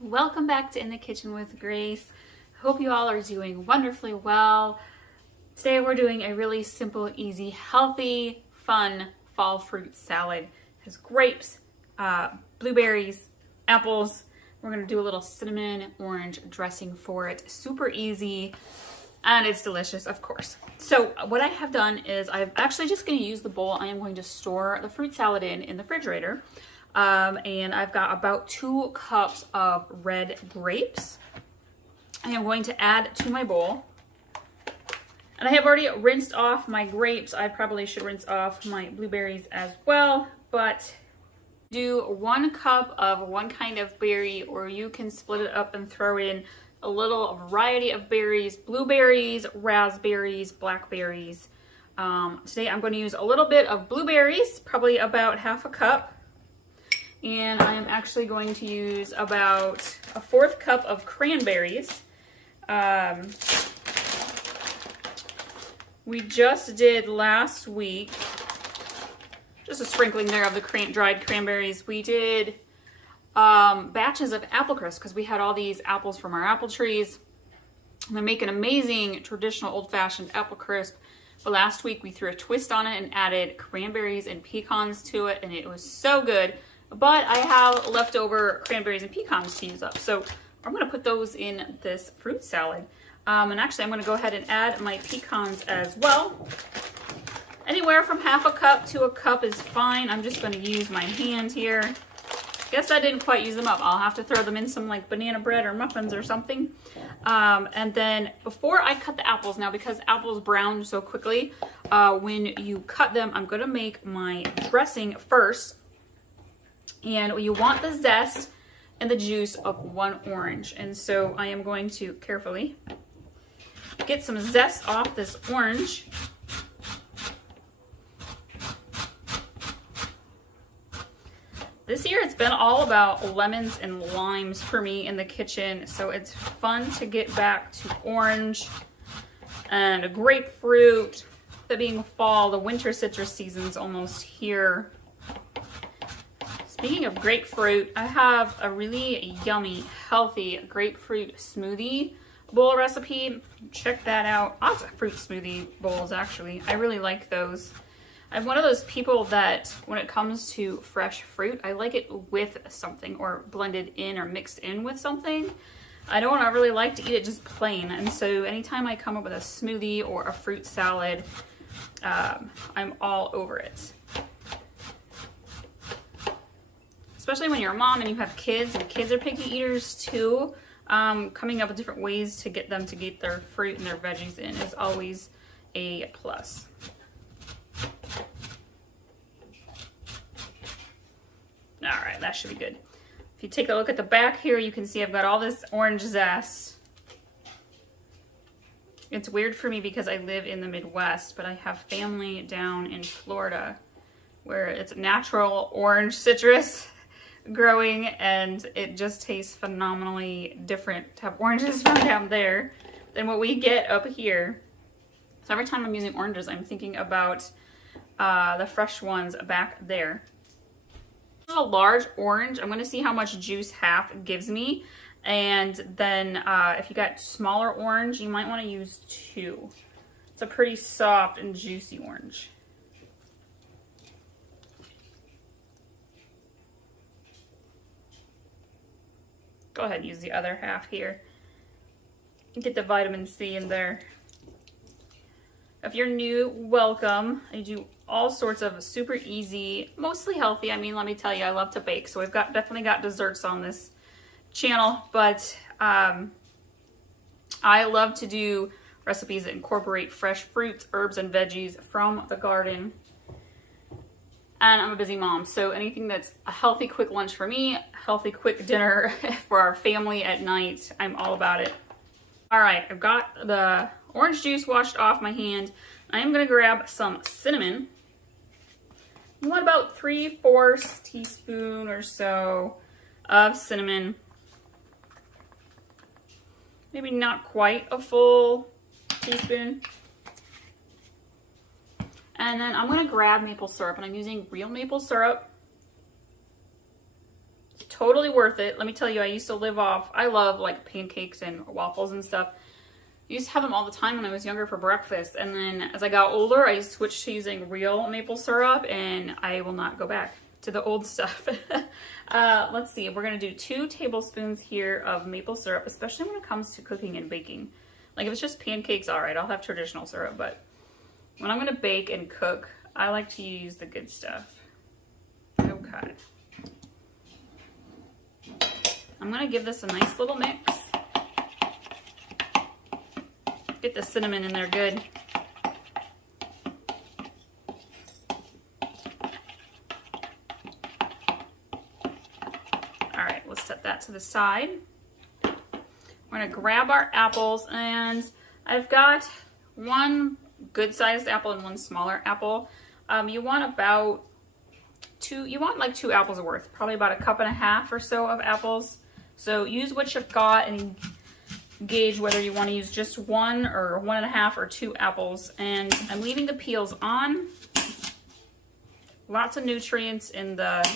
Welcome back to In the Kitchen with Grace. Hope you all are doing wonderfully well. Today we're doing a really simple, easy, healthy, fun fall fruit salad. It has grapes, blueberries, apples. We're gonna do a little cinnamon orange dressing for it. Super easy and it's delicious, of course. So what I have done is I'm actually just gonna use the bowl I am going to store the fruit salad in the refrigerator. And I've got about 2 cups of red grapes. I am going to add to my bowl. And I have already rinsed off my grapes. I probably should rinse off my blueberries as well, but do 1 cup of one kind of berry, or you can split it up and throw in a little variety of berries, blueberries, raspberries, blackberries. Today I'm going to use a little bit of blueberries, probably about half a cup. And I am actually going to use about a 1/4 cup of cranberries. We just did last week, just a sprinkling there of the dried cranberries. We did batches of apple crisp because we had all these apples from our apple trees. And they make an amazing traditional old-fashioned apple crisp. But last week we threw a twist on it and added cranberries and pecans to it, and it was so good. But I have leftover cranberries and pecans to use up. So I'm gonna put those in this fruit salad. And actually I'm gonna go ahead and add my pecans as well. Anywhere from half a cup to a cup is fine. I'm just gonna use my hand here. Guess I didn't quite use them up. I'll have to throw them in some like banana bread or muffins or something. And then before I cut the apples, now because apples brown so quickly, when you cut them, I'm gonna make my dressing first. And you want the zest and the juice of 1 orange. And so I am going to carefully get some zest off this orange. This year it's been all about lemons and limes for me in the kitchen. So it's fun to get back to orange and grapefruit. That being fall, the winter citrus season's almost here. Speaking of grapefruit, I have a really yummy, healthy grapefruit smoothie bowl recipe. Check that out. Lots of fruit smoothie bowls, actually. I really like those. I'm one of those people that when it comes to fresh fruit, I like it with something or blended in or mixed in with something. I don't really like to eat it just plain. And so anytime I come up with a smoothie or a fruit salad, I'm all over it. Especially when you're a mom and you have kids, and kids are picky eaters too. Coming up with different ways to get them to get their fruit and their veggies in is always a plus. All right, that should be good. If you take a look at the back here, you can see I've got all this orange zest. It's weird for me because I live in the Midwest, but I have family down in Florida where it's natural orange citrus growing, and it just tastes phenomenally different to have oranges from down there than what we get up here. So every time I'm using oranges, I'm thinking about the fresh ones back there. This is a large orange. I'm going to see how much juice half gives me, and then if you got smaller orange, you might want to use 2. It's a pretty soft and juicy orange. Go ahead and use the other half here. Get the vitamin C in there. If you're new, welcome. I do all sorts of super easy, mostly healthy. I mean, let me tell you, I love to bake. So we've definitely got desserts on this channel, but I love to do recipes that incorporate fresh fruits, herbs, and veggies from the garden. And I'm a busy mom, so anything that's a healthy, quick lunch for me, healthy, quick dinner for our family at night, I'm all about it. All right, I've got the orange juice washed off my hand. I am gonna grab some cinnamon. You want about 3/4 teaspoon or so of cinnamon. Maybe not quite a full teaspoon. And then I'm gonna grab maple syrup, and I'm using real maple syrup. It's totally worth it. Let me tell you, I love like pancakes and waffles and stuff. I used to have them all the time when I was younger for breakfast. And then as I got older, I switched to using real maple syrup, and I will not go back to the old stuff. Let's see, we're gonna do 2 tablespoons here of maple syrup, especially when it comes to cooking and baking. Like if it's just pancakes, all right, I'll have traditional syrup, but when I'm gonna bake and cook, I like to use the good stuff. Okay. I'm gonna give this a nice little mix. Get the cinnamon in there good. All right, let's set that to the side. We're gonna grab our apples, and I've got 1 good sized apple and 1 smaller apple. You want about 2, you want like 2 apples worth, probably about 1.5 cups or so of apples. So use what you've got and gauge whether you want to use just 1 or 1.5 or 2 apples. And I'm leaving the peels on. Lots of nutrients in the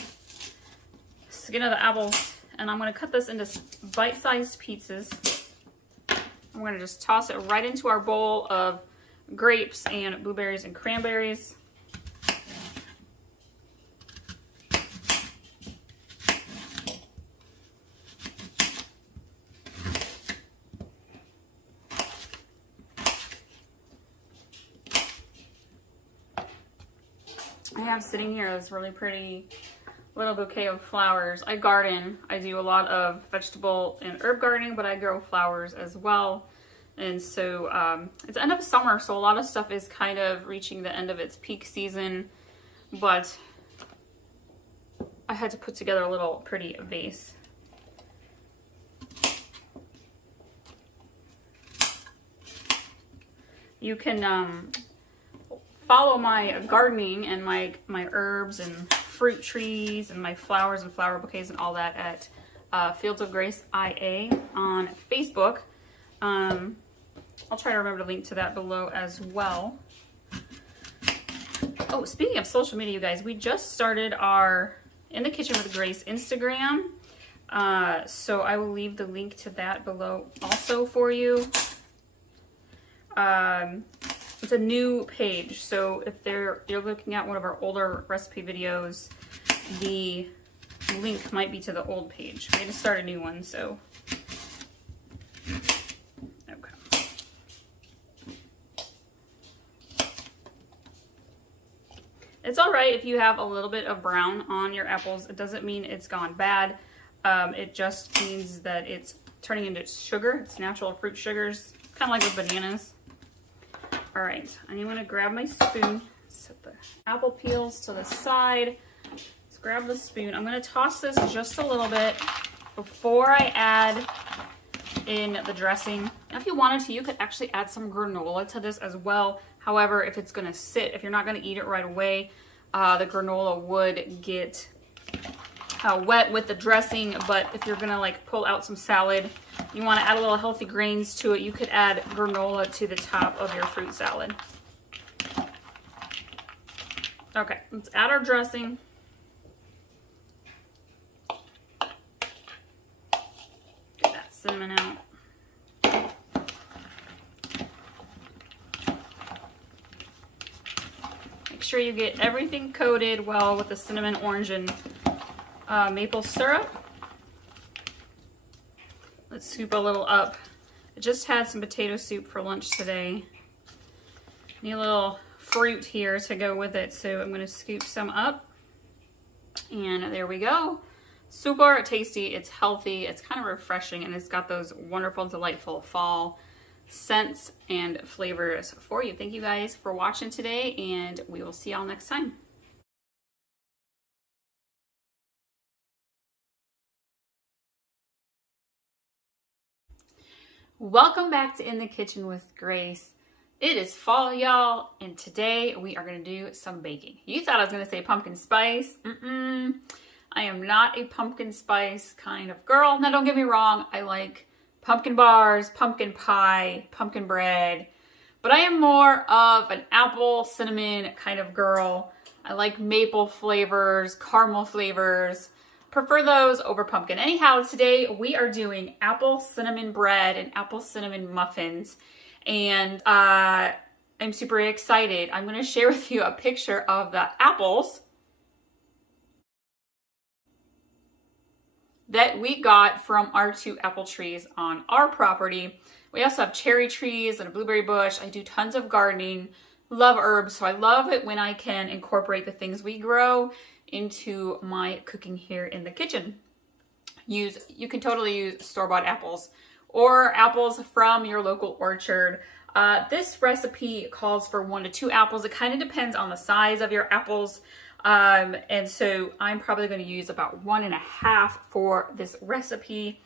skin of the apples. And I'm going to cut this into bite-sized pieces. I'm going to just toss it right into our bowl of grapes and blueberries and cranberries. I have sitting here this really pretty little bouquet of flowers. I garden. I do a lot of vegetable and herb gardening, but I grow flowers as well. And so it's the end of summer, so a lot of stuff is kind of reaching the end of its peak season, but I had to put together a little pretty vase. You can follow my gardening and my herbs and fruit trees and my flowers and flower bouquets and all that at Fields of Grace IA on Facebook. I'll try to remember to link to that below as well. Oh, speaking of social media, you guys, we just started our In the Kitchen with Grace Instagram. So I will leave the link to that below also for you. It's a new page, so if you're looking at one of our older recipe videos, the link might be to the old page. We had to start a new one, so okay. It's all right if you have a little bit of brown on your apples. It doesn't mean it's gone bad. It just means that it's turning into sugar. It's natural fruit sugars, kind of like with bananas. All right, I'm gonna grab my spoon, set the apple peels to the side. Let's grab the spoon. I'm gonna toss this just a little bit before I add in the dressing. Now, if you wanted to, you could actually add some granola to this as well. However, if it's gonna sit, if you're not gonna eat it right away, the granola would get wet with the dressing. But if you're gonna like pull out some salad, you want to add a little healthy grains to it, you could add granola to the top of your fruit salad. Okay, let's add our dressing. Get that cinnamon out. Make sure you get everything coated well with the cinnamon, orange, and maple syrup. Let's scoop a little up. I just had some potato soup for lunch today. Need a little fruit here to go with it, so I'm gonna scoop some up. And there we go. Super tasty, it's healthy, it's kind of refreshing, and it's got those wonderful, delightful fall scents and flavors for you. Thank you guys for watching today, and we will see y'all next time. Welcome back to In the Kitchen with Grace. It is fall, y'all, and today we are going to do some baking. You thought I was going to say pumpkin spice. I am not a pumpkin spice kind of girl. Now, don't get me wrong. I like pumpkin bars, pumpkin pie, pumpkin bread, but I am more of an apple, cinnamon kind of girl. I like maple flavors, caramel flavors, prefer those over pumpkin. Anyhow, today we are doing apple cinnamon bread and apple cinnamon muffins. And I'm super excited. I'm going to share with you a picture of the apples that we got from our 2 apple trees on our property. We also have cherry trees and a blueberry bush. I do tons of gardening, love herbs, so I love it when I can incorporate the things we grow into my cooking here in the kitchen. You can totally use store-bought apples or apples from your local orchard. This recipe calls for 1 to 2 apples. It kind of depends on the size of your apples. And so I'm probably going to use about 1.5 for this recipe.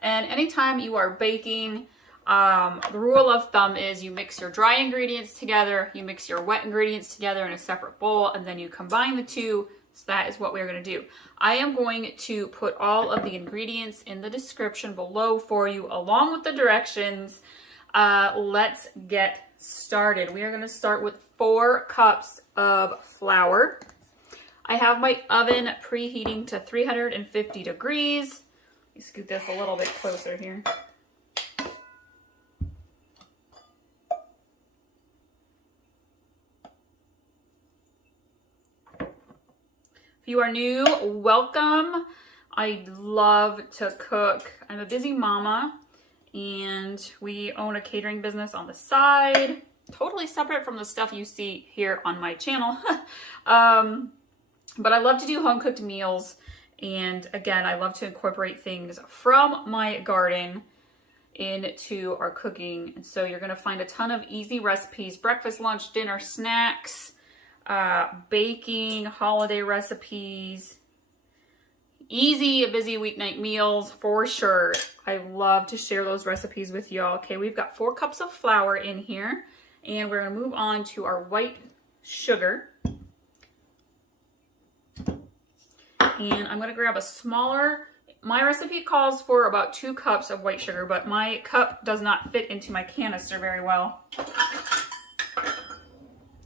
And anytime you are baking, the rule of thumb is you mix your dry ingredients together, you mix your wet ingredients together in a separate bowl, and then you combine the 2. So that is what we're going to do. I am going to put all of the ingredients in the description below for you, along with the directions. Let's get started. We are going to start with 4 cups of flour. I have my oven preheating to 350 degrees. Let me scoot this a little bit closer here. If you are new, welcome. I love to cook. I'm a busy mama and we own a catering business on the side, totally separate from the stuff you see here on my channel. But I love to do home cooked meals. And again, I love to incorporate things from my garden into our cooking. And so you're gonna find a ton of easy recipes, breakfast, lunch, dinner, snacks, baking, holiday recipes, easy, busy weeknight meals for sure. I love to share those recipes with y'all. Okay, we've got 4 cups of flour in here, and we're gonna move on to our white sugar. And I'm gonna grab a smaller, my recipe calls for about 2 cups of white sugar, but my cup does not fit into my canister very well.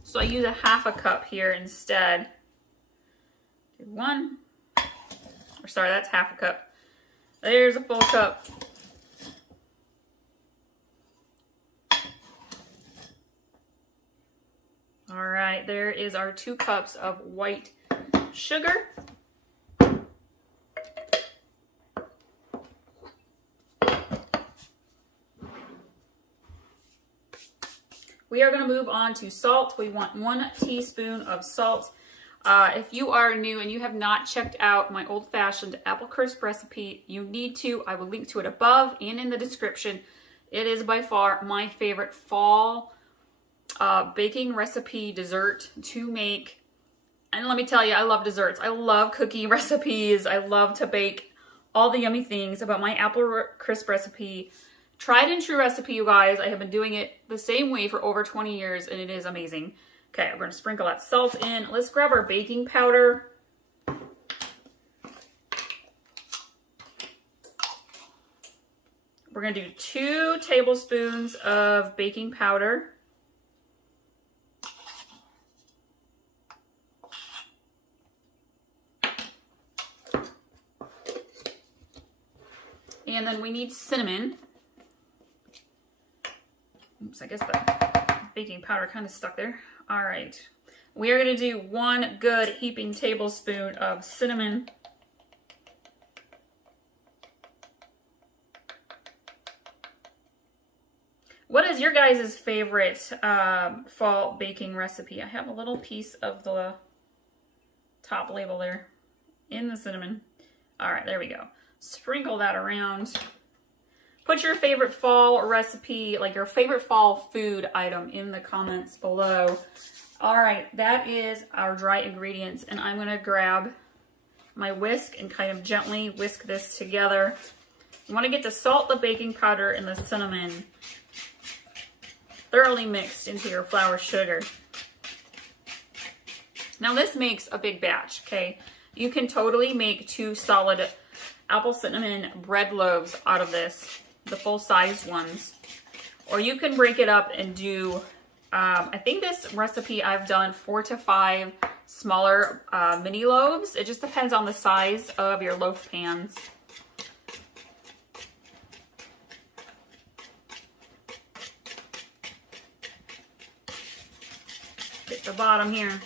So I use a 1/2 cup here instead. 1, or sorry, that's 1/2 cup. There's a full cup. All right, there is our 2 cups of white sugar. We are going to move on to salt. We want 1 teaspoon of salt. If you are new and you have not checked out my old-fashioned apple crisp recipe, you need to. I will link to it above and in the description. It is by far my favorite fall baking recipe dessert to make. And let me tell you, I love desserts. I love cookie recipes. I love to bake all the yummy things about my apple crisp recipe. Tried and true recipe, you guys. I have been doing it the same way for over 20 years, and it is amazing. Okay, we're going to sprinkle that salt in. Let's grab our baking powder. We're going to do 2 tablespoons of baking powder. And then we need cinnamon. Oops, I guess the baking powder kind of stuck there. All right. We are going to do 1 good heaping tablespoon of cinnamon. What is your guys' favorite fall baking recipe? I have a little piece of the top label there in the cinnamon. All right, there we go. Sprinkle that around. Put your favorite fall recipe, like your favorite fall food item in the comments below. All right, that is our dry ingredients, and I'm gonna grab my whisk and kind of gently whisk this together. You wanna get the salt, the baking powder, and the cinnamon thoroughly mixed into your flour sugar. Now this makes a big batch, okay? You can totally make 2 solid apple cinnamon bread loaves out of this, the full size ones. Or you can break it up and do I think this recipe I've done 4 to 5 smaller mini loaves. It just depends on the size of your loaf pans. Get the bottom here.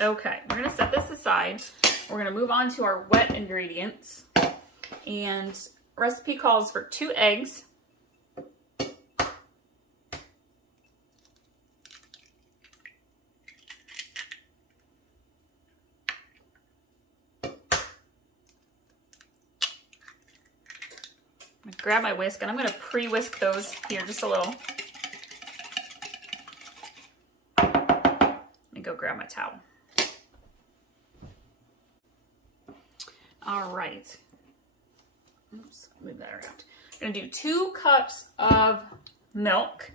Okay, we're gonna set this aside. We're gonna move on to our wet ingredients. And recipe calls for 2 eggs. I'm gonna grab my whisk and I'm gonna pre-whisk those here just a little. Let me go grab my towel. All right. Oops, move that around. I'm gonna do 2 cups of milk.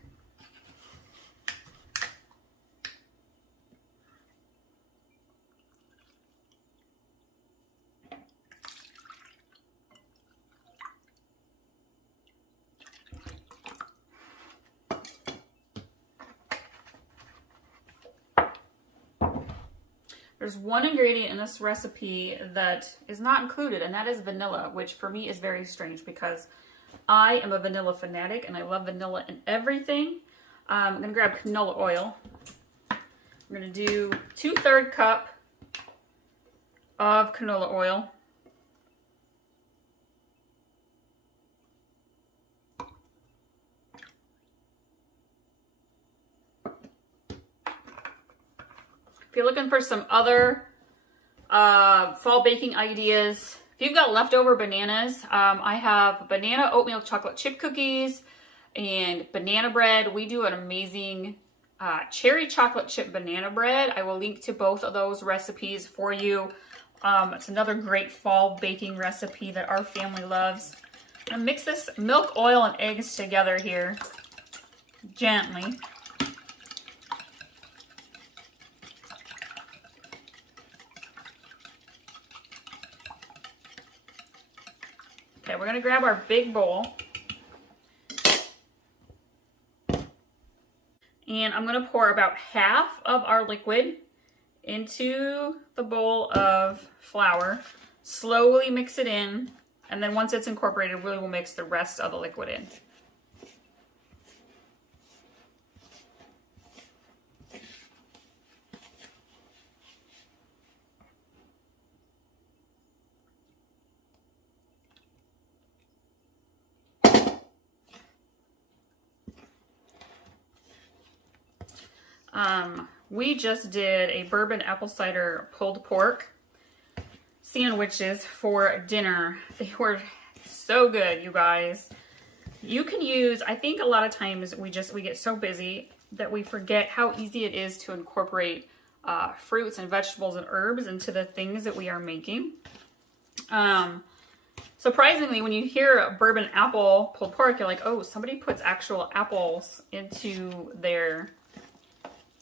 There's one ingredient in this recipe that is not included, and that is vanilla, which for me is very strange because I am a vanilla fanatic and I love vanilla in everything. I'm gonna grab canola oil. I'm gonna do 2/3 cup of canola oil. If you're looking for some other fall baking ideas, if you've got leftover bananas, I have banana oatmeal chocolate chip cookies and banana bread. We do an amazing cherry chocolate chip banana bread. I will link to both of those recipes for you. It's another great fall baking recipe that our family loves. I'm gonna mix this milk, oil, and eggs together here gently. Okay, we're gonna grab our big bowl. And I'm gonna pour about half of our liquid into the bowl of flour. Slowly mix it in, and then once it's incorporated, we will mix the rest of the liquid in. We just did a bourbon apple cider pulled pork sandwiches for dinner. They were so good, you guys. You can use, I think a lot of times we get so busy that we forget how easy it is to incorporate fruits and vegetables and herbs into the things that we are making. Surprisingly, when you hear a bourbon apple pulled pork, you're like, oh, somebody puts actual apples into their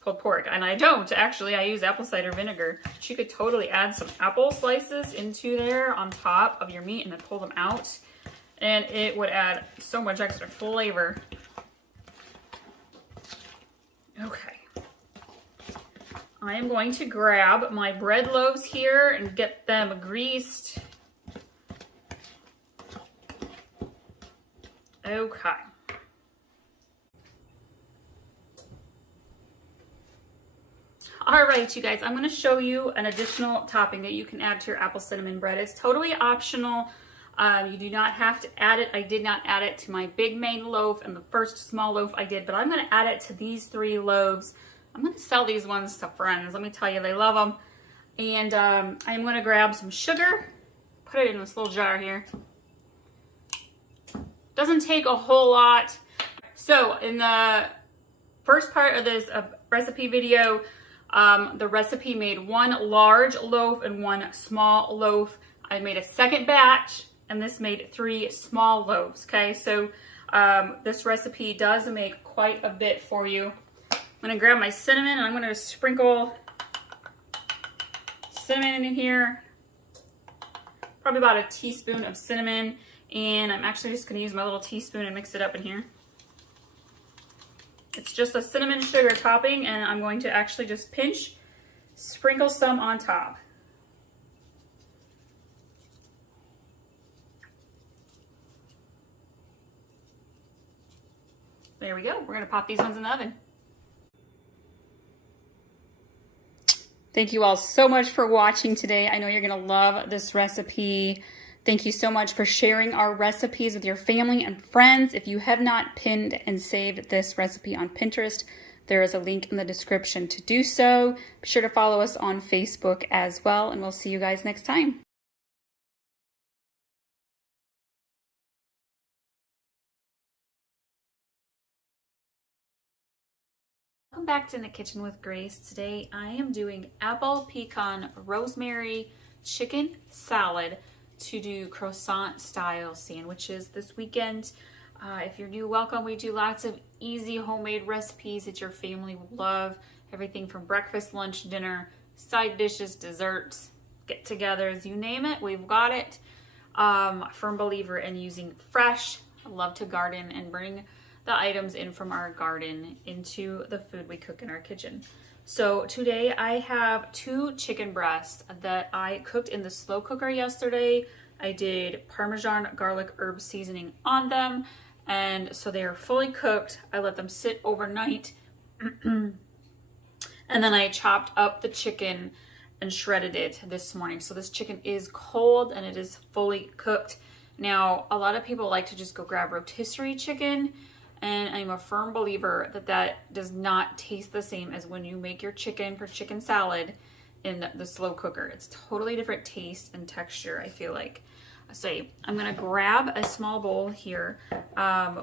pulled pork. And I don't, actually. I use apple cider vinegar. But you could totally add some apple slices into there on top of your meat and then pull them out. And it would add so much extra flavor. Okay. I am going to grab my bread loaves here and get them greased. Okay. All right, you guys, I'm going to show you an additional topping that you can add to your apple cinnamon bread. It's totally optional. You do not have to add it. I did not add it to my big main loaf and the first small loaf I did, but I'm going to add it to these 3 loaves. I'm going to sell these ones to friends. Let me tell you, they love them. And I'm going to grab some sugar, put it in this little jar here. Doesn't take a whole lot. So in the first part of this recipe video, the recipe made 1 large loaf and 1 small loaf. I made a second batch, and this made 3 small loaves, okay? So this recipe does make quite a bit for you. I'm gonna grab my cinnamon, and I'm gonna sprinkle cinnamon in here. Probably about a teaspoon of cinnamon, and I'm actually just gonna use my little teaspoon and mix it up in here. It's just a cinnamon sugar topping, and I'm going to actually just pinch, sprinkle some on top. There we go. We're going to pop these ones in the oven. Thank you all so much for watching today. I know you're going to love this recipe. Thank you so much for sharing our recipes with your family and friends. If you have not pinned and saved this recipe on Pinterest, there is a link in the description to do so. Be sure to follow us on Facebook as well, and we'll see you guys next time. Welcome back to In the Kitchen with Grace. Today I am doing apple pecan rosemary chicken salad to do croissant style sandwiches this weekend. If you're new, welcome. We do lots of easy homemade recipes that your family will love. Everything from breakfast, lunch, dinner, side dishes, desserts, get-togethers, you name it, we've got it. Firm believer in using fresh. I love to garden and bring the items in from our garden into the food we cook in our kitchen. So today I have 2 chicken breasts that I cooked in the slow cooker yesterday. I did Parmesan garlic herb seasoning on them, and so they are fully cooked. I let them sit overnight and then I chopped up the chicken and shredded it this morning. So this chicken is cold and it is fully cooked. Now, a lot of people like to just go grab rotisserie chicken, and I'm a firm believer that that does not taste the same as when you make your chicken for chicken salad in the slow cooker. It's totally different taste and texture, I feel like. So I'm gonna grab a small bowl here.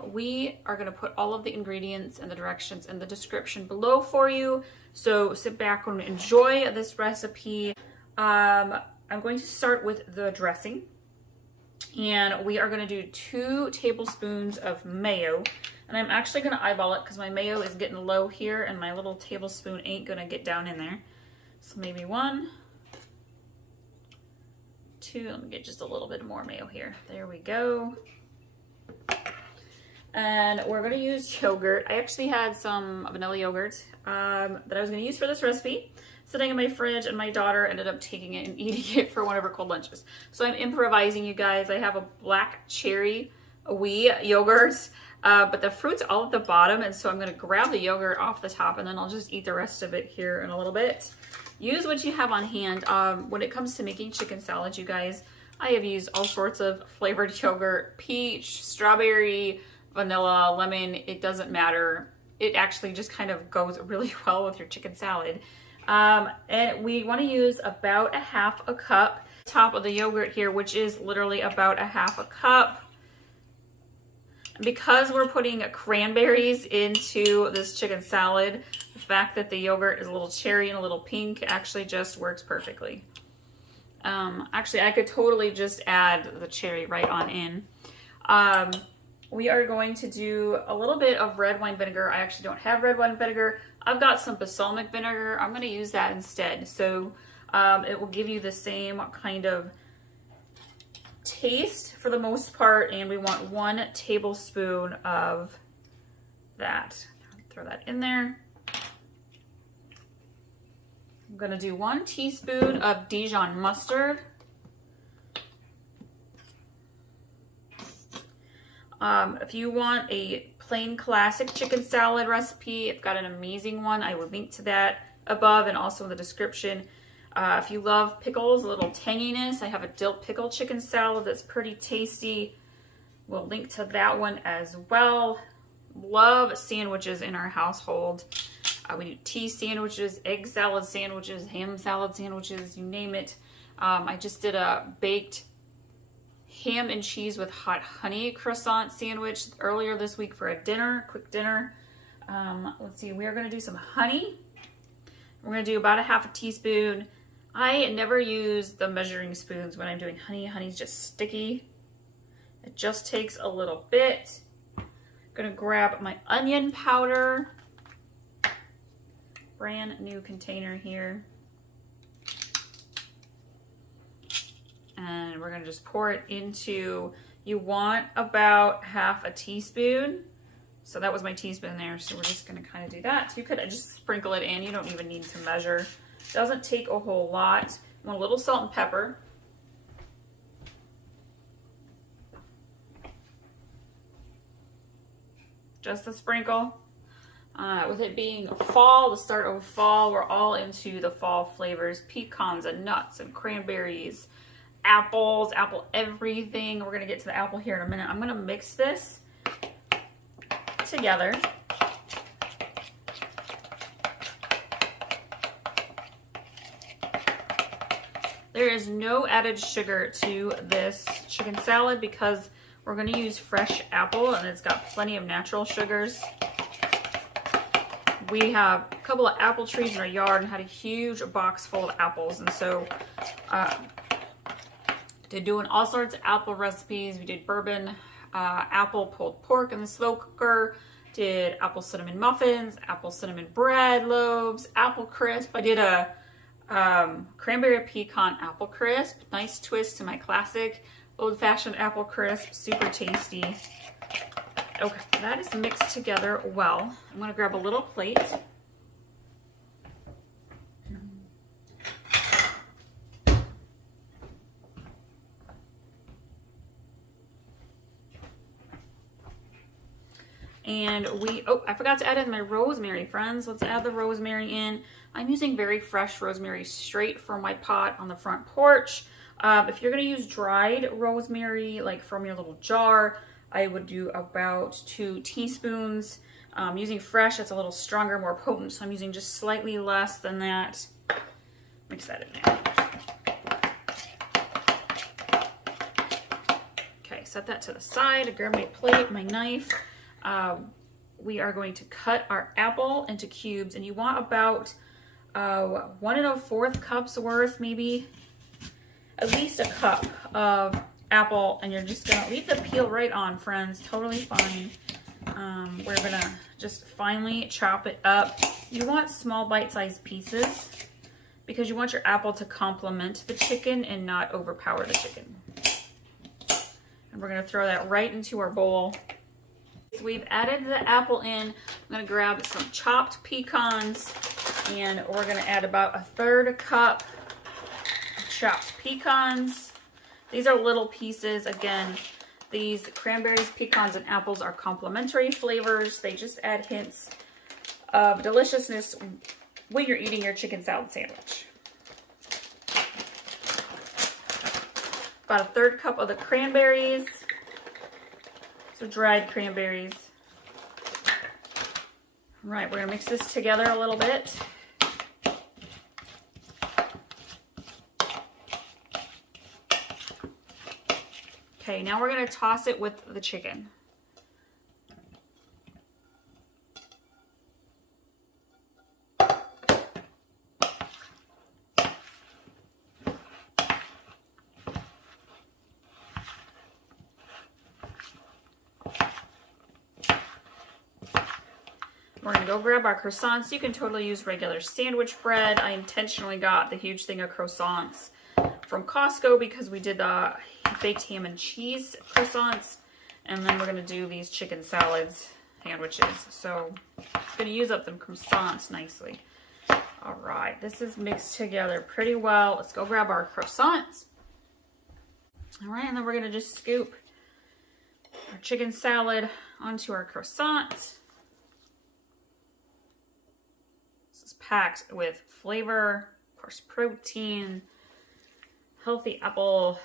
We are gonna put all of the ingredients and the directions in the description below for you. So sit back and enjoy this recipe. I'm going to start with the dressing. And we are gonna do 2 tablespoons of mayo. And I'm actually gonna eyeball it because my mayo is getting low here and my little tablespoon ain't gonna get down in there. So maybe 1, 2, let me get just a little bit more mayo here. There we go. And we're gonna use yogurt. I actually had some vanilla yogurt that I was gonna use for this recipe sitting in my fridge, and my daughter ended up taking it and eating it for one of her cold lunches. So I'm improvising, you guys. I have a black cherry wee yogurt, but the fruit's all at the bottom, and so I'm gonna grab the yogurt off the top and then I'll just eat the rest of it here in a little bit. Use what you have on hand. When it comes to making chicken salad, you guys, I have used all sorts of flavored yogurt, peach, strawberry, vanilla, lemon, it doesn't matter. It actually just kind of goes really well with your chicken salad. And we want to use about a half a cup top of the yogurt here, which is literally about a half a cup. Because we're putting cranberries into this chicken salad, the fact that the yogurt is a little cherry and a little pink actually just works perfectly. Actually, I could totally just add the cherry right on in. We are going to do a little bit of red wine vinegar. I actually don't have red wine vinegar. I've got some balsamic vinegar. I'm going to use that instead. So it will give you the same kind of taste for the most part, and we want 1 tablespoon of that. Throw that in there. I'm going to do 1 teaspoon of Dijon mustard. If you want a plain classic chicken salad recipe, I've got an amazing one. I will link to that above and also in the description. If you love pickles, a little tanginess, I have a dill pickle chicken salad that's pretty tasty. We'll link to that one as well. Love sandwiches in our household. We do tea sandwiches, egg salad sandwiches, ham salad sandwiches, you name it. I just did a baked ham and cheese with hot honey croissant sandwich earlier this week for a dinner, quick dinner. Let's see, we are gonna do some honey. We're gonna do about a half a teaspoon. I never use the measuring spoons when I'm doing honey. Honey's just sticky. It just takes a little bit. I'm gonna grab my onion powder. Brand new container here. And we're gonna just pour it into, you want about half a teaspoon. So that was my teaspoon there. So we're just gonna kind of do that. You could just sprinkle it in. You don't even need to measure. Doesn't take a whole lot. Want a little salt and pepper. Just a sprinkle. With it being fall, the start of fall, we're all into the fall flavors. Pecans and nuts and cranberries, apples, apple everything. We're gonna get to the apple here in a minute. I'm gonna mix this together. There is no added sugar to this chicken salad because we're going to use fresh apple and it's got plenty of natural sugars. We have a couple of apple trees in our yard and had a huge box full of apples, and so did doing all sorts of apple recipes. We did bourbon, apple pulled pork in the slow cooker, did apple cinnamon muffins, apple cinnamon bread loaves, apple crisp. I did a cranberry pecan apple crisp, nice twist to my classic old-fashioned apple crisp, super tasty. Okay, that is mixed together well. I'm gonna grab a little plate. And I forgot to add in my rosemary, friends. Let's add the rosemary in. I'm using very fresh rosemary straight from my pot on the front porch. If you're gonna use dried rosemary, like from your little jar, I would do about 2 teaspoons. Using fresh, it's a little stronger, more potent, so I'm using just slightly less than that. Mix that in there. Okay, set that to the side. Grab my plate, my knife. We are going to cut our apple into cubes, and you want about 1 1/4 cups worth, maybe at least a cup of apple, and you're just gonna leave the peel right on, friends. Totally fine. We're gonna just finely chop it up. You want small bite-sized pieces because you want your apple to complement the chicken and not overpower the chicken. And we're gonna throw that right into our bowl. So we've added the apple in. I'm gonna grab some chopped pecans, and we're gonna add about 1/3 cup of chopped pecans. These are little pieces. Again, these cranberries, pecans, and apples are complementary flavors. They just add hints of deliciousness when you're eating your chicken salad sandwich. About 1/3 cup of the cranberries. So dried cranberries. All right, we're gonna mix this together a little bit. Okay, now we're gonna toss it with the chicken. We're gonna go grab our croissants. You can totally use regular sandwich bread. I intentionally got the huge thing of croissants from Costco because we did the baked ham and cheese croissants, and then we're gonna do these chicken salads sandwiches. So I'm gonna use up them croissants nicely. All right, this is mixed together pretty well. Let's go grab our croissants. All right, and then we're gonna just scoop our chicken salad onto our croissant. This is packed with flavor, of course, protein, healthy apple.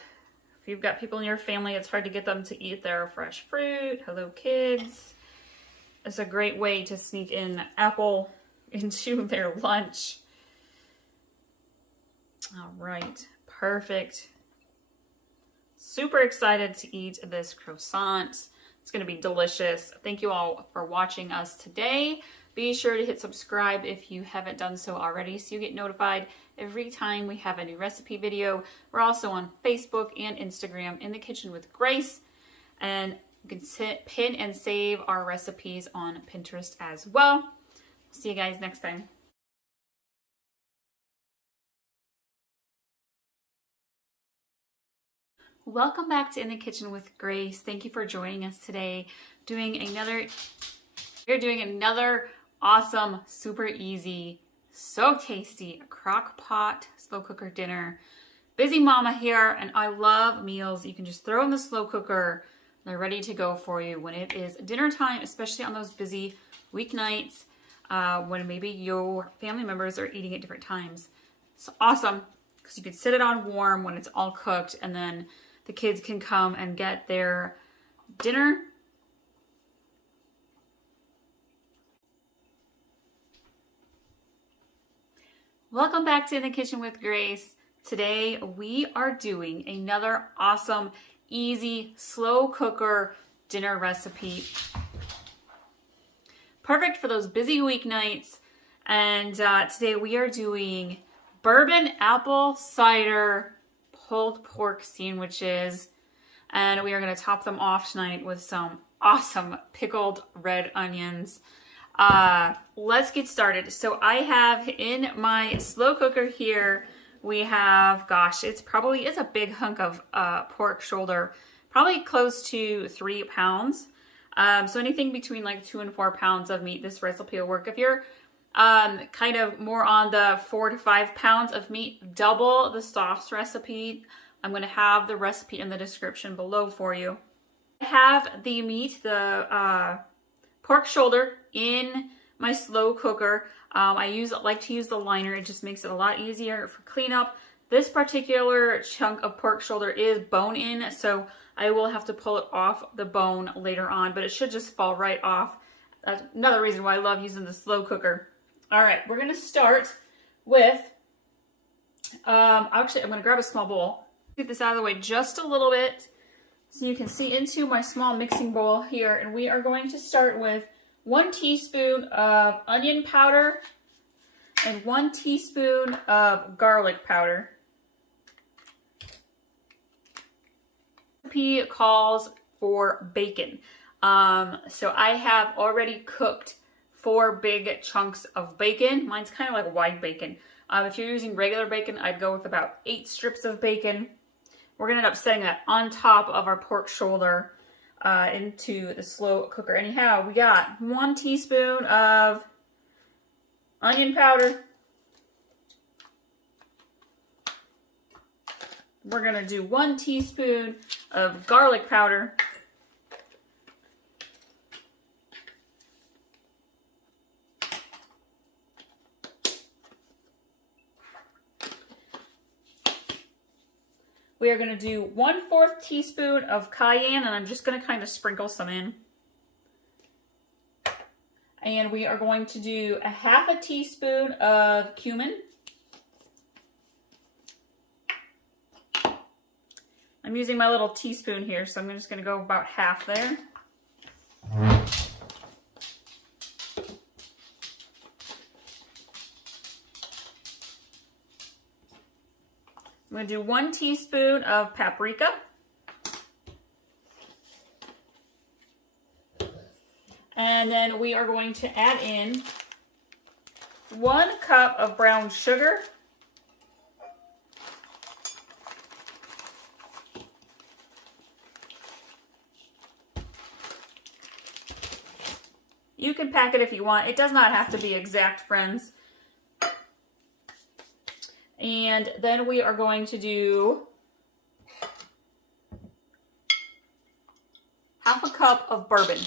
If you've got people in your family, it's hard to get them to eat their fresh fruit. Hello, kids. It's a great way to sneak in apple into their lunch. All right, perfect. Super excited to eat this croissant. It's gonna be delicious. Thank you all for watching us today. Be sure to hit subscribe if you haven't done so already so you get notified every time we have a new recipe video. We're also on Facebook and Instagram, In the Kitchen with Grace, and you can pin and save our recipes on Pinterest as well. See you guys next time. Welcome back to In the Kitchen with Grace. Thank you for joining us today, doing another We're doing another awesome, super easy, so tasty crock pot slow cooker dinner. Busy mama here, and I love meals you can just throw in the slow cooker. They're ready to go for you when it is dinner time, especially on those busy weeknights when maybe your family members are eating at different times. It's awesome because you can sit it on warm when it's all cooked, and then the kids can come and get their dinner. Welcome back to In the Kitchen with Grace. Today we are doing another awesome, easy, slow cooker dinner recipe. Perfect for those busy weeknights. And today we are doing bourbon apple cider pulled pork sandwiches. And we are going to top them off tonight with some awesome pickled red onions. Let's get started. So I have in my slow cooker here, we have, gosh, it's a big hunk of pork shoulder, probably close to 3 pounds. So anything between like 2 and 4 pounds of meat, this recipe will work. If you're kind of more on the 4 to 5 pounds of meat, double the sauce recipe. I'm going to have the recipe in the description below for you. I have the meat, the pork shoulder, in my slow cooker. I like to use the liner. It just makes it a lot easier for cleanup. This particular chunk of pork shoulder is bone in, so I will have to pull it off the bone later on, but it should just fall right off. That's another reason why I love using the slow cooker. All right, we're gonna start with, actually I'm gonna grab a small bowl. Get this out of the way just a little bit so you can see into my small mixing bowl here, and we are going to start with 1 teaspoon of onion powder and 1 teaspoon of garlic powder. The recipe calls for bacon. So I have already cooked 4 big chunks of bacon. Mine's kind of like wide bacon. If you're using regular bacon, I'd go with about 8 strips of bacon. We're gonna end up setting that on top of our pork shoulder into the slow cooker. Anyhow, we got 1 teaspoon of onion powder. We're gonna do 1 teaspoon of garlic powder. We are going to do 1/4 teaspoon of cayenne, and I'm just going to kind of sprinkle some in. And we are going to do 1/2 teaspoon of cumin. I'm using my little teaspoon here, so I'm just going to go about half there. I'm going to do 1 teaspoon of paprika. And then we are going to add in 1 cup of brown sugar. You can pack it if you want. It does not have to be exact, friends. And then we are going to do 1/2 cup of bourbon.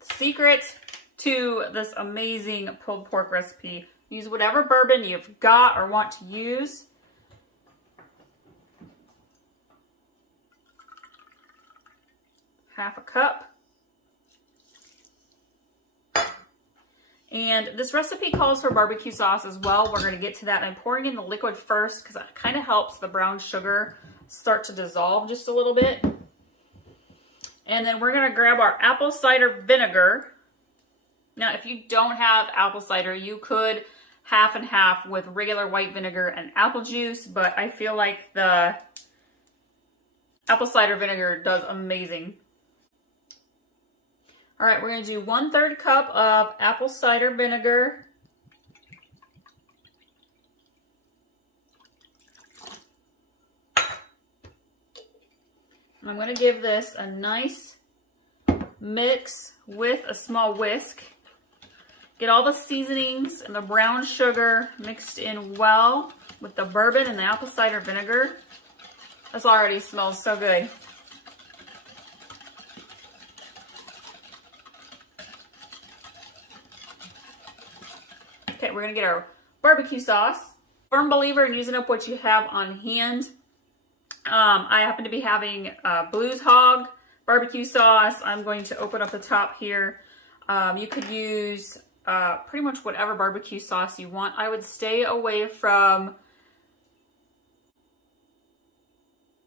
Secret to this amazing pulled pork recipe. Use whatever bourbon you've got or want to use. Half a cup. And this recipe calls for barbecue sauce as well. We're going to get to that. I'm pouring in the liquid first because that kind of helps the brown sugar start to dissolve just a little bit. And then we're going to grab our apple cider vinegar. Now, if you don't have apple cider, you could half and half with regular white vinegar and apple juice, but I feel like the apple cider vinegar does amazing. All right, we're going to do 1/3 cup of apple cider vinegar. I'm going to give this a nice mix with a small whisk. Get all the seasonings and the brown sugar mixed in well with the bourbon and the apple cider vinegar. This already smells so good. Okay, we're gonna get our barbecue sauce. Firm believer in using up what you have on hand. I happen to be having Blues Hog barbecue sauce. I'm going to open up the top here. You could use pretty much whatever barbecue sauce you want. I would stay away from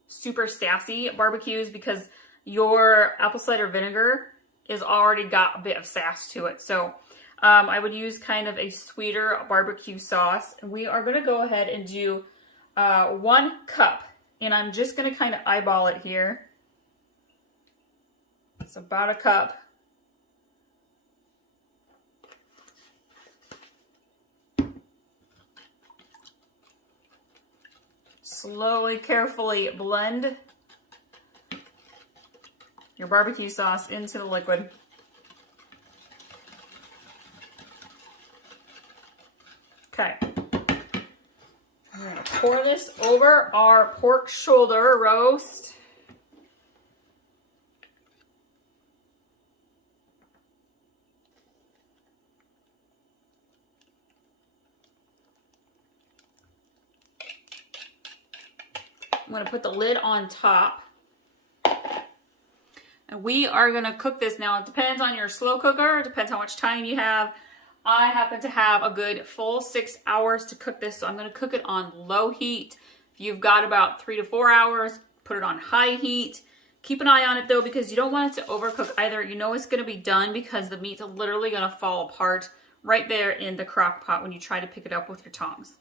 super sassy barbecues because your apple cider vinegar is already got a bit of sass to it. So I would use kind of a sweeter barbecue sauce. We are going to go ahead and do 1 cup, and I'm just going to kind of eyeball it here. It's about a cup. Slowly, carefully blend your barbecue sauce into the liquid. Okay. I'm going to pour this over our pork shoulder roast. I'm going to put the lid on top. And we are going to cook this now. It depends on your slow cooker. It depends how much time you have. I happen to have a good full 6 hours to cook this, so I'm going to cook it on low heat. If you've got about 3 to 4 hours, put it on high heat. Keep an eye on it though, because you don't want it to overcook either. You know it's going to be done because the meat's literally going to fall apart right there in the crock pot when you try to pick it up with your tongs.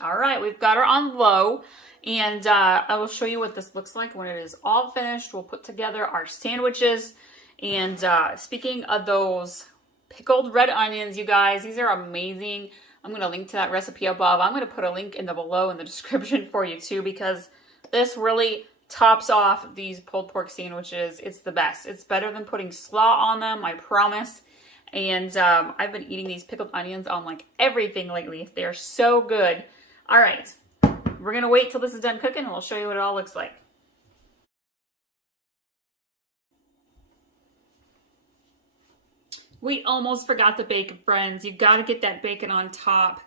All right, we've got her on low, and I will show you what this looks like when it is all finished. We'll put together our sandwiches. And speaking of those pickled red onions, you guys, these are amazing. I'm going to link to that recipe above. I'm going to put a link in the below in the description for you too, because this really tops off these pulled pork sandwiches. It's the best. It's better than putting slaw on them, I promise. And I've been eating these pickled onions on like everything lately. They are so good. All right, we're going to wait till this is done cooking and we'll show you what it all looks like. We almost forgot the bacon, friends. You got to get that bacon on top.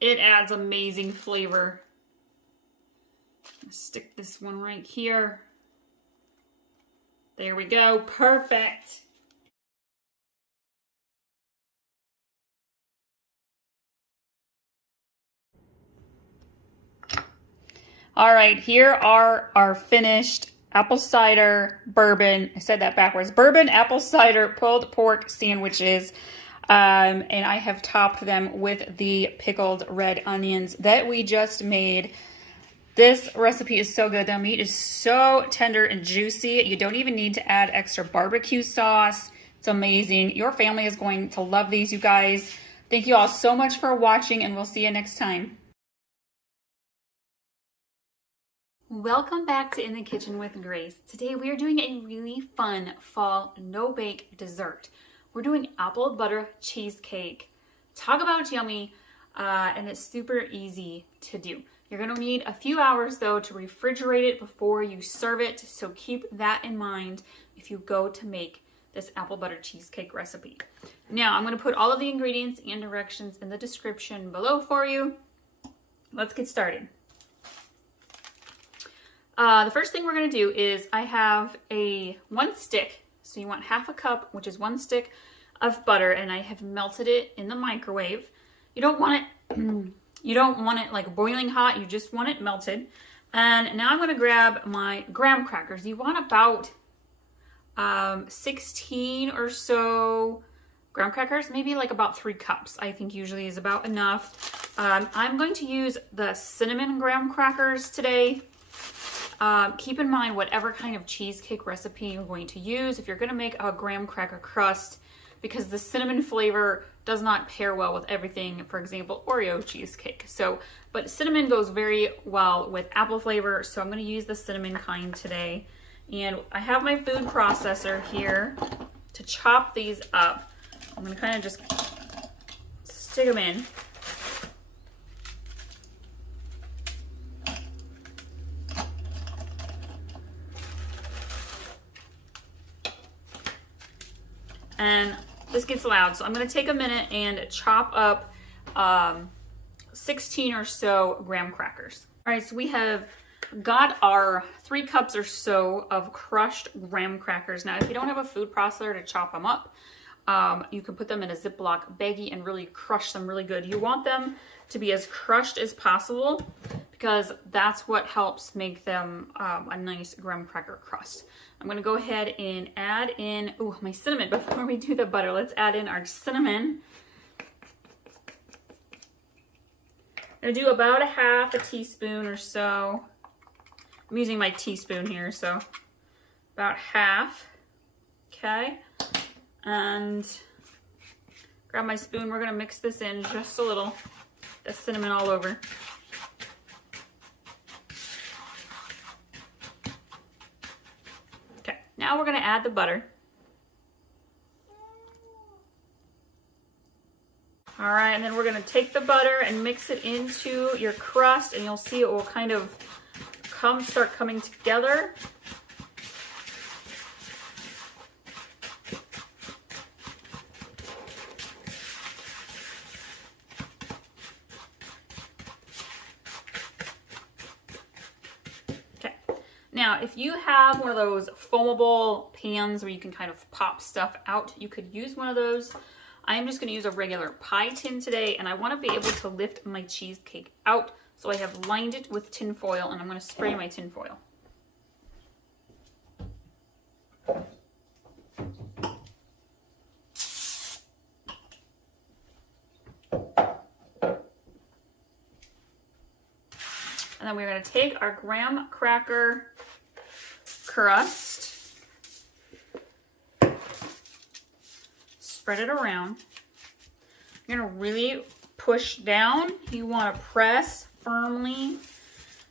It adds amazing flavor. Stick this one right here. There we go. Perfect. All right, here are our finished apple cider bourbon. I said that backwards. Bourbon apple cider pulled pork sandwiches. And I have topped them with the pickled red onions that we just made. This recipe is so good. The meat is so tender and juicy. You don't even need to add extra barbecue sauce. It's amazing. Your family is going to love these, you guys. Thank you all so much for watching, and we'll see you next time. Welcome back to In the Kitchen with Grace. Today we are doing a really fun fall no-bake dessert. We're doing apple butter cheesecake. Talk about yummy, and it's super easy to do. You're going to need a few hours though to refrigerate it before you serve it, so keep that in mind if you go to make this apple butter cheesecake recipe. Now I'm going to put all of the ingredients and directions in the description below for you. Let's get started. The first thing we're going to do is I have one stick. So you want half a cup, which is 1 stick of butter, and I have melted it in the microwave. You don't want it like boiling hot. You just want it melted. And now I'm going to grab my graham crackers. You want about 16 or so graham crackers, maybe like about 3 cups. I think usually is about enough. I'm going to use the cinnamon graham crackers today. Keep in mind whatever kind of cheesecake recipe you're going to use. If you're going to make a graham cracker crust, because the cinnamon flavor does not pair well with everything, for example, Oreo cheesecake. So, but cinnamon goes very well with apple flavor, so I'm going to use the cinnamon kind today. And I have my food processor here to chop these up. I'm going to kind of just stick them in. And this gets loud, so I'm going to take a minute and chop up 16 or so graham crackers. All right, so we have got our 3 cups or so of crushed graham crackers. Now, if you don't have a food processor to chop them up, you can put them in a Ziploc baggie and really crush them really good. You want them to be as crushed as possible because that's what helps make them a nice graham cracker crust. I'm going to go ahead and add in my cinnamon. Before we do the butter, let's add in our cinnamon. I'm going to do about a half a teaspoon or so. I'm using my teaspoon here, so about half. Okay. And grab my spoon. We're going to mix this in just a little. The cinnamon all over. Okay, now we're going to add the butter. All right, and then we're going to take the butter and mix it into your crust, and you'll see it will kind of start coming together. Now, if you have one of those foamable pans where you can kind of pop stuff out, you could use one of those. I am just going to use a regular pie tin today, and I want to be able to lift my cheesecake out. So I have lined it with tin foil, and I'm going to spray my tin foil. And then we're going to take our graham cracker crust, spread it around. You're going to really push down. You want to press firmly.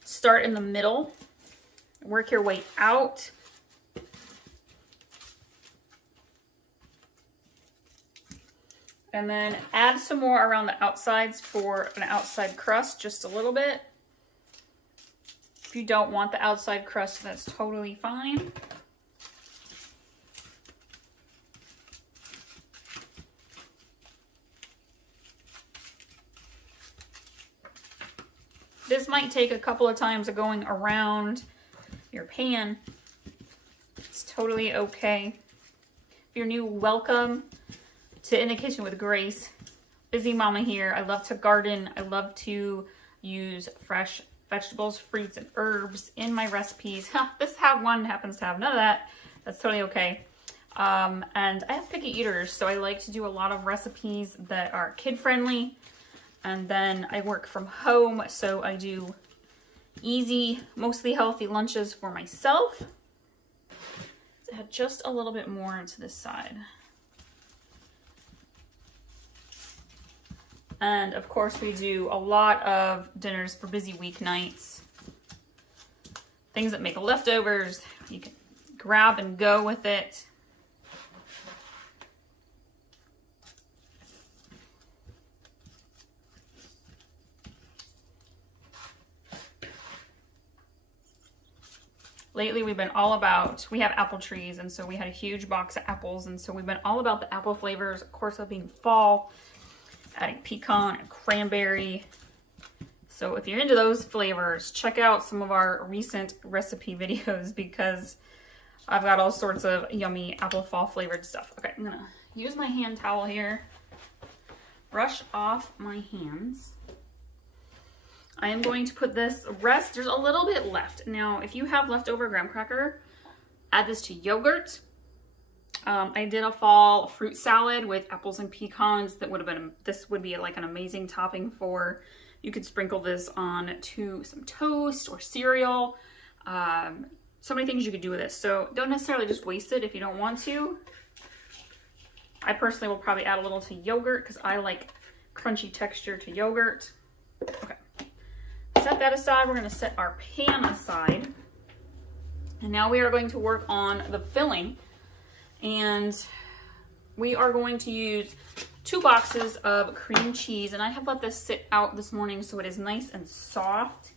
Start in the middle. Work your way out. And then add some more around the outsides for an outside crust, just a little bit. If you don't want the outside crust, that's totally fine. This might take a couple of times of going around your pan. It's totally okay. If you're new, welcome to In the Kitchen with Grace. Busy mama here. I love to garden. I love to use fresh vegetables, fruits, and herbs in my recipes. This one happens to have none of that. That's totally okay. And I have picky eaters, so I like to do a lot of recipes that are kid-friendly. And then I work from home, so I do easy, mostly healthy lunches for myself. Let's add just a little bit more to this side. And of course we do a lot of dinners for busy weeknights. Things that make leftovers, you can grab and go with it. Lately we've been all about, we have apple trees, and so we had a huge box of apples, and so we've been all about the apple flavors, of course, of being fall. Adding pecan and cranberry. So if you're into those flavors, check out some of our recent recipe videos because I've got all sorts of yummy apple fall flavored stuff. Okay, I'm gonna use my hand towel here. Brush off my hands. I am going to put this rest. There's a little bit left. Now, if you have leftover graham cracker, add this to yogurt. I did a fall fruit salad with apples and pecans. This would be like an amazing topping for, you could sprinkle this on to some toast or cereal. So many things you could do with this. So don't necessarily just waste it if you don't want to. I personally will probably add a little to yogurt because I like crunchy texture to yogurt. Okay. Set that aside. We're going to set our pan aside. And now we are going to work on the filling. And we are going to use 2 boxes of cream cheese. And I have let this sit out this morning so it is nice and soft.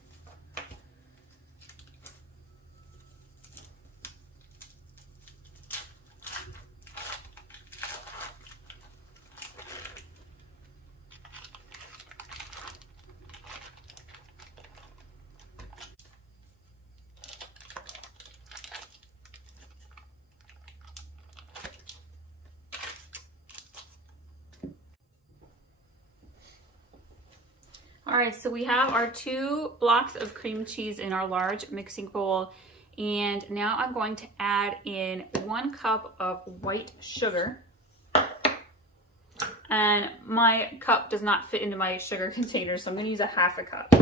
All right, so we have our 2 blocks of cream cheese in our large mixing bowl. And now I'm going to add in 1 cup of white sugar. And my cup does not fit into my sugar container, so I'm going to use a 1/2 cup.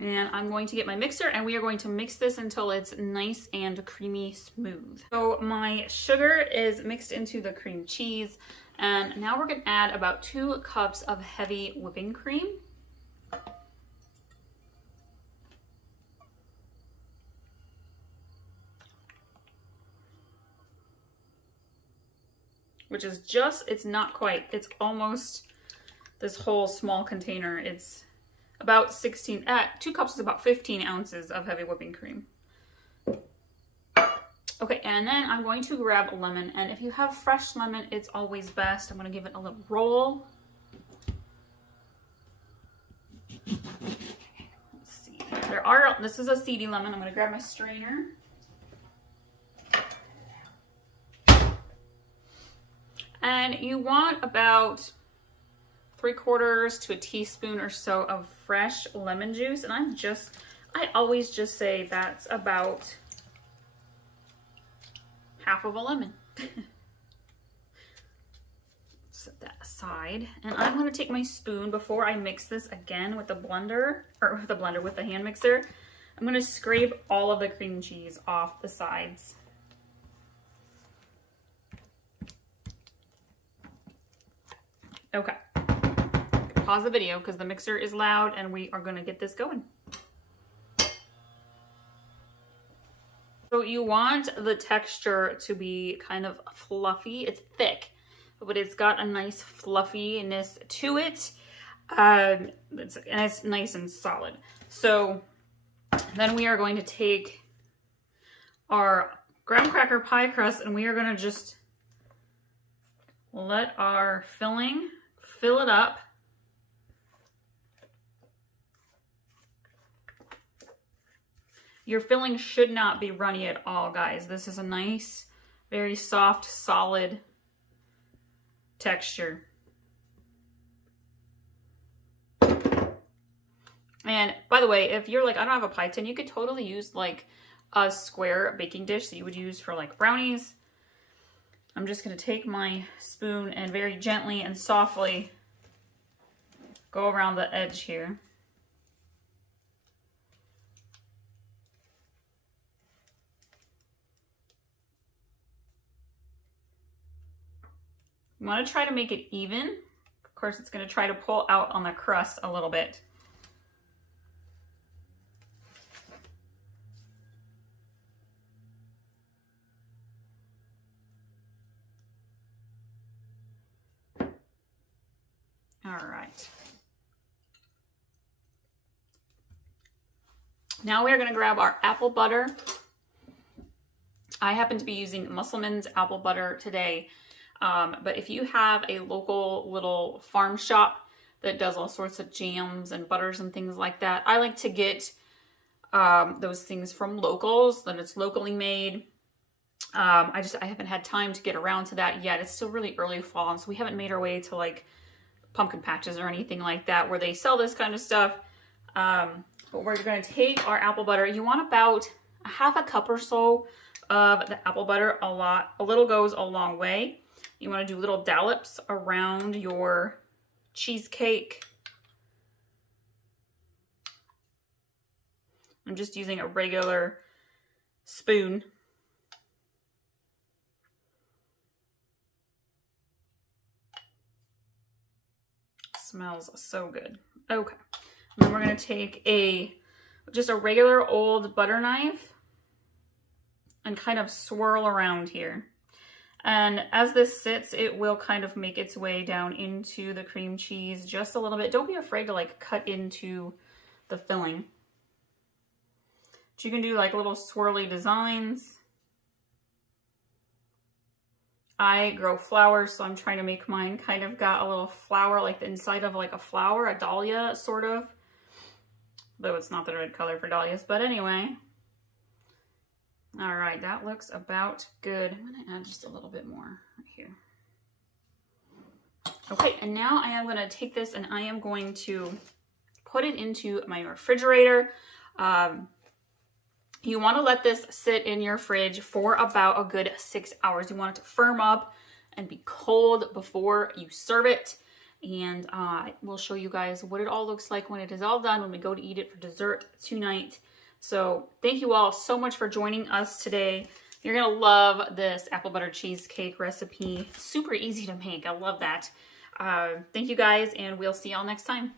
And I'm going to get my mixer and we are going to mix this until it's nice and creamy smooth. So my sugar is mixed into the cream cheese, and now we're going to add about 2 cups of heavy whipping cream. Which is just, it's not quite, it's almost this whole small container. It's about 16, 2 cups is about 15 ounces of heavy whipping cream. Okay, and then I'm going to grab a lemon, and if you have fresh lemon, it's always best. I'm going to give it a little roll. Let's see, this is a seedy lemon. I'm going to grab my strainer. And you want about 3/4 to a teaspoon or so of fresh lemon juice. And I always just say that's about half of a lemon. Set that aside. And I'm going to take my spoon before I mix this again with the blender, or with the hand mixer. I'm going to scrape all of the cream cheese off the sides. Okay. Pause the video because the mixer is loud and we are going to get this going. So you want the texture to be kind of fluffy. It's thick, but it's got a nice fluffiness to it. And it's nice and solid. So then we are going to take our graham cracker pie crust and we are going to just let our filling fill it up. Your filling should not be runny at all, guys. This is a nice, very soft, solid texture. And by the way, if you're like, I don't have a pie tin, you could totally use like a square baking dish that you would use for like brownies. I'm just going to take my spoon and very gently and softly go around the edge here. You want to try to make it even. Of course, it's going to try to pull out on the crust a little bit. All right. Now we are going to grab our apple butter. I happen to be using Musselman's apple butter today. But if you have a local little farm shop that does all sorts of jams and butters and things like that, I like to get those things from locals, that it's locally made. I haven't had time to get around to that yet. It's still really early fall, and so we haven't made our way to like pumpkin patches or anything like that where they sell this kind of stuff. But we're going to take our apple butter. You want about a 1/2 cup or so of the apple butter. A little goes a long way. You want to do little dollops around your cheesecake. I'm just using a regular spoon. Smells so good. Okay. And then we're going to take just a regular old butter knife and kind of swirl around here. And as this sits, it will kind of make its way down into the cream cheese just a little bit. Don't be afraid to like cut into the filling. But you can do like little swirly designs. I grow flowers, so I'm trying to make mine kind of got a little flower, like the inside of like a flower, a dahlia sort of. Though it's not the right color for dahlias, but anyway. All right, that looks about good. I'm gonna add just a little bit more right here. Okay, and now I am gonna take this and I am going to put it into my refrigerator. You want to let this sit in your fridge for about a good 6 hours. You want it to firm up and be cold before you serve it. And we'll show you guys what it all looks like when it is all done, when we go to eat it for dessert tonight. So thank you all so much for joining us today. You're going to love this apple butter cheesecake recipe. Super easy to make. I love that. Thank you guys, and we'll see y'all next time.